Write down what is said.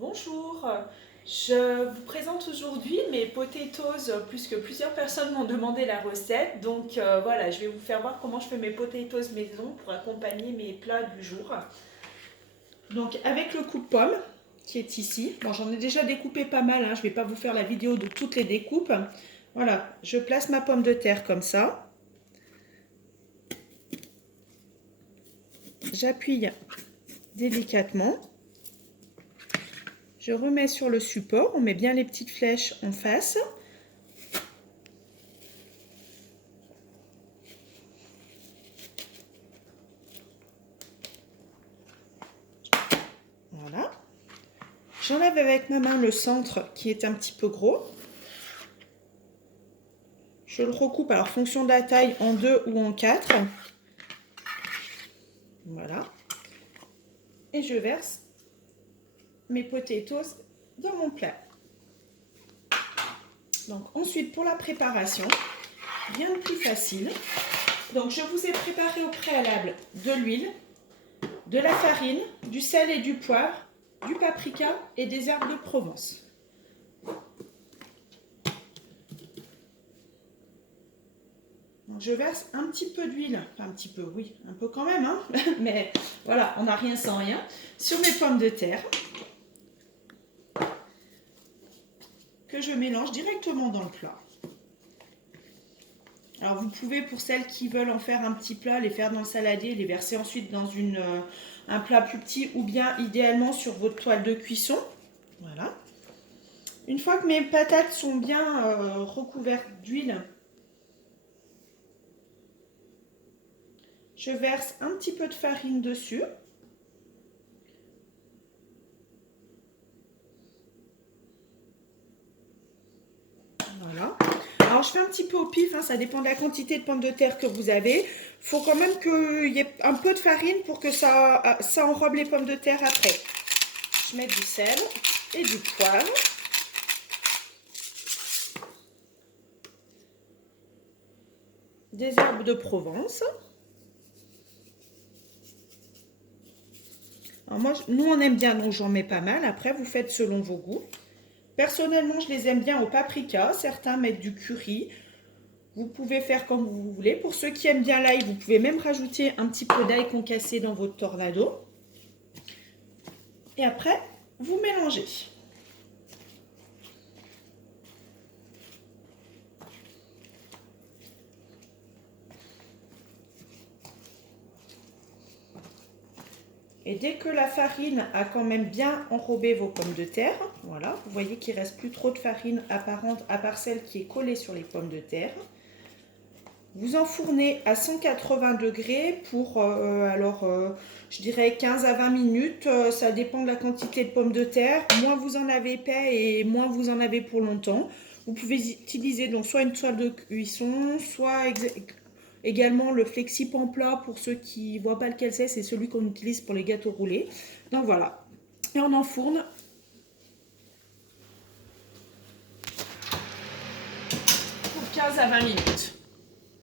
Bonjour, je vous présente aujourd'hui mes potatoes puisque plusieurs personnes m'ont demandé la recette. Donc voilà, je vais vous faire voir comment je fais mes potatoes maison pour accompagner mes plats du jour. Donc avec le coupe-pomme qui est ici, bon j'en ai déjà découpé pas mal, hein, je ne vais pas vous faire la vidéo de toutes les découpes. Voilà, je place ma pomme de terre comme ça. J'appuie délicatement. Je remets sur le support, on met bien les petites flèches en face. Voilà. J'enlève avec ma main le centre qui est un petit peu gros. Je le recoupe, alors fonction de la taille, en 2 ou en 4. Voilà. Et je verse mes potatoes dans mon plat. Donc ensuite pour la préparation, rien de plus facile. Donc je vous ai préparé au préalable de l'huile, de la farine, du sel et du poivre, du paprika et des herbes de Provence. Donc je verse un petit peu d'huile, enfin un petit peu, oui, un peu quand même, hein mais voilà, on n'a rien sans rien, sur mes pommes de terre, que je mélange directement dans le plat. Alors vous pouvez, pour celles qui veulent en faire un petit plat, les faire dans le saladier, les verser ensuite dans un plat plus petit ou bien idéalement sur votre toile de cuisson. Voilà. Une fois que mes patates sont bien recouvertes d'huile, je verse un petit peu de farine dessus. Voilà. Alors je fais un petit peu au pif, hein, ça dépend de la quantité de pommes de terre que vous avez. Il faut quand même qu'il y ait un peu de farine pour que ça enrobe les pommes de terre après. Je mets du sel et du poivre. Des herbes de Provence. Alors moi, nous on aime bien, donc j'en mets pas mal. Après, vous faites selon vos goûts. Personnellement, je les aime bien au paprika. Certains mettent du curry. Vous pouvez faire comme vous voulez. Pour ceux qui aiment bien l'ail, vous pouvez même rajouter un petit peu d'ail concassé dans votre tornado. Et après, vous mélangez. Et dès que la farine a quand même bien enrobé vos pommes de terre, voilà, vous voyez qu'il ne reste plus trop de farine apparente à part celle qui est collée sur les pommes de terre. Vous enfournez à 180 degrés pour, je dirais 15 à 20 minutes. Ça dépend de la quantité de pommes de terre. Moins vous en avez épais et moins vous en avez pour longtemps. Vous pouvez utiliser donc soit une toile de cuisson, soit également le Flexi Pan plat pour ceux qui ne voient pas lequel c'est celui qu'on utilise pour les gâteaux roulés. Donc voilà. Et on enfourne pour 15 à 20 minutes.